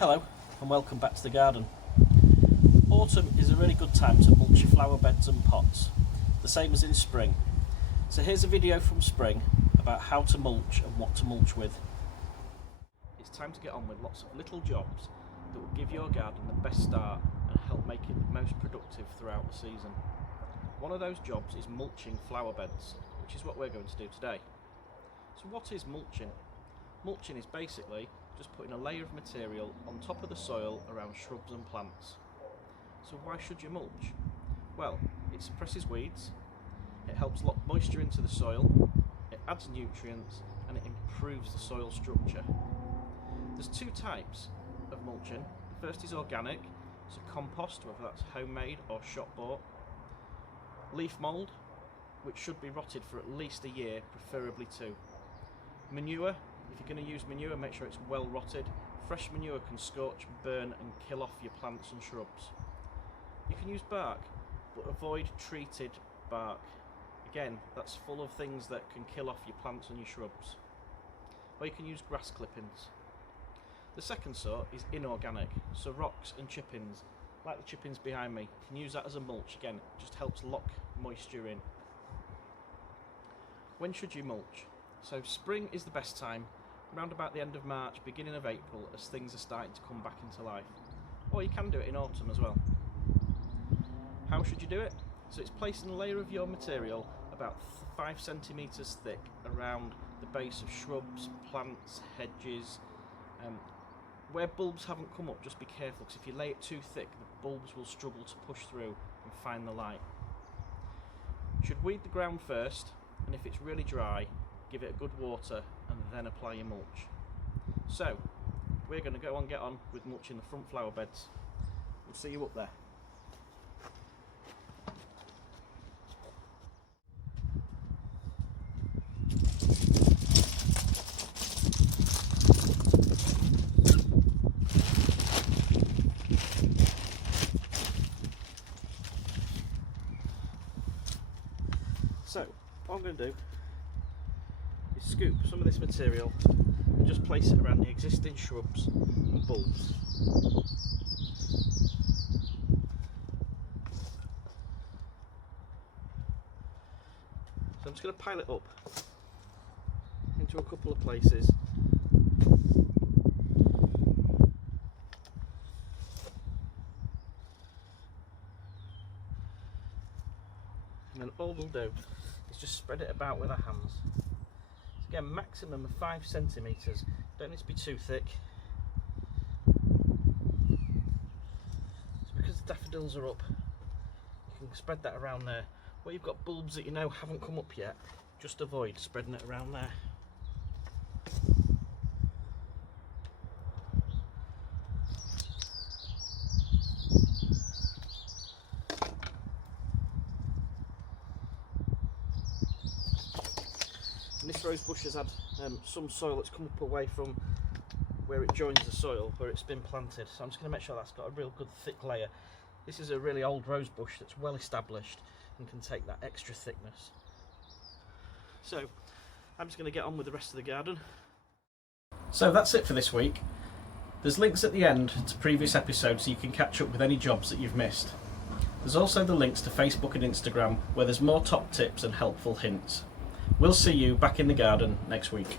Hello and welcome back to the garden. Autumn is a really good time to mulch your flower beds and pots, the same as in spring. So here's a video from spring about how to mulch and what to mulch with. It's time to get on with lots of little jobs that will give your garden the best start and help make it the most productive throughout the season. One of those jobs is mulching flower beds, which is what we're going to do today. So what is mulching? Mulching is basically just putting a layer of material on top of the soil around shrubs and plants. So why should you mulch? Well, it suppresses weeds, it helps lock moisture into the soil, it adds nutrients and it improves the soil structure. There's two types of mulching. The first is organic, so compost, whether that's homemade or shop bought. Leaf mould, which should be rotted for at least a year, preferably 2. Manure. If you're going to use manure, make sure it's well rotted. Fresh manure can scorch, burn and kill off your plants and shrubs. You can use bark, but avoid treated bark. Again, that's full of things that can kill off your plants and your shrubs. Or you can use grass clippings. The second sort is inorganic, so rocks and chippings, like the chippings behind me. You can use that as a mulch. Again, it just helps lock moisture in. When should you mulch? So spring is the best time, around about the end of March, beginning of April, as things are starting to come back into life. Or you can do it in autumn as well. How should you do it? So it's placing a layer of your material about 5 centimetres thick around the base of shrubs, plants, hedges. Where bulbs haven't come up, just be careful, because if you lay it too thick, the bulbs will struggle to push through and find the light. Should weed the ground first, and if it's really dry, give it a good water and then apply your mulch. So we're going to go and get on with mulching the front flower beds. We'll see you up there. So what I'm going to do is scoop some of this material and just place it around the existing shrubs and bulbs. So I'm just going to pile it up into a couple of places. And then all we'll do is just spread it about with our hands. So again, maximum of 5 centimetres, don't need to be too thick. So because the daffodils are up, you can spread that around there. Where you've got bulbs that you know haven't come up yet, just avoid spreading it around there. And this rose bush has had some soil that's come up away from where it joins the soil, where it's been planted. So I'm just going to make sure that's got a real good thick layer. This is a really old rose bush that's well established and can take that extra thickness. So I'm just going to get on with the rest of the garden. So that's it for this week. There's links at the end to previous episodes so you can catch up with any jobs that you've missed. There's also the links to Facebook and Instagram where there's more top tips and helpful hints. We'll see you back in the garden next week.